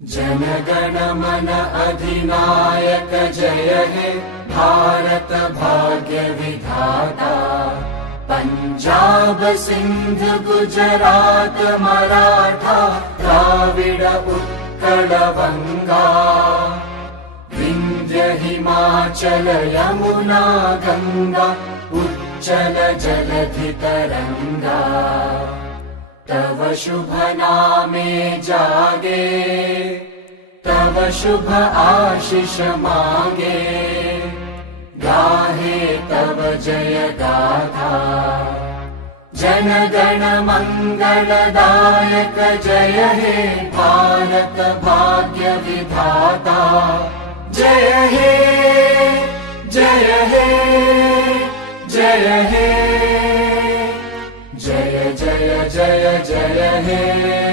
जनगण मन अधिनायक जय हे भारत भाग्य विधाता। पंजाब सिंध गुजरात मराठा द्राविड उत्कल बंगा। विंध्य हिमाचल यमुना गंगा उच्चल जलधि तरंगा। तव शुभ नामे जागे तव शुभ आशीष मांगे। गाहे तव जय गाथा जन गण मंगलदायक जय हे भारत भाग्य विधाता। जय हे जय हे जय हे जय जय जय जय हे।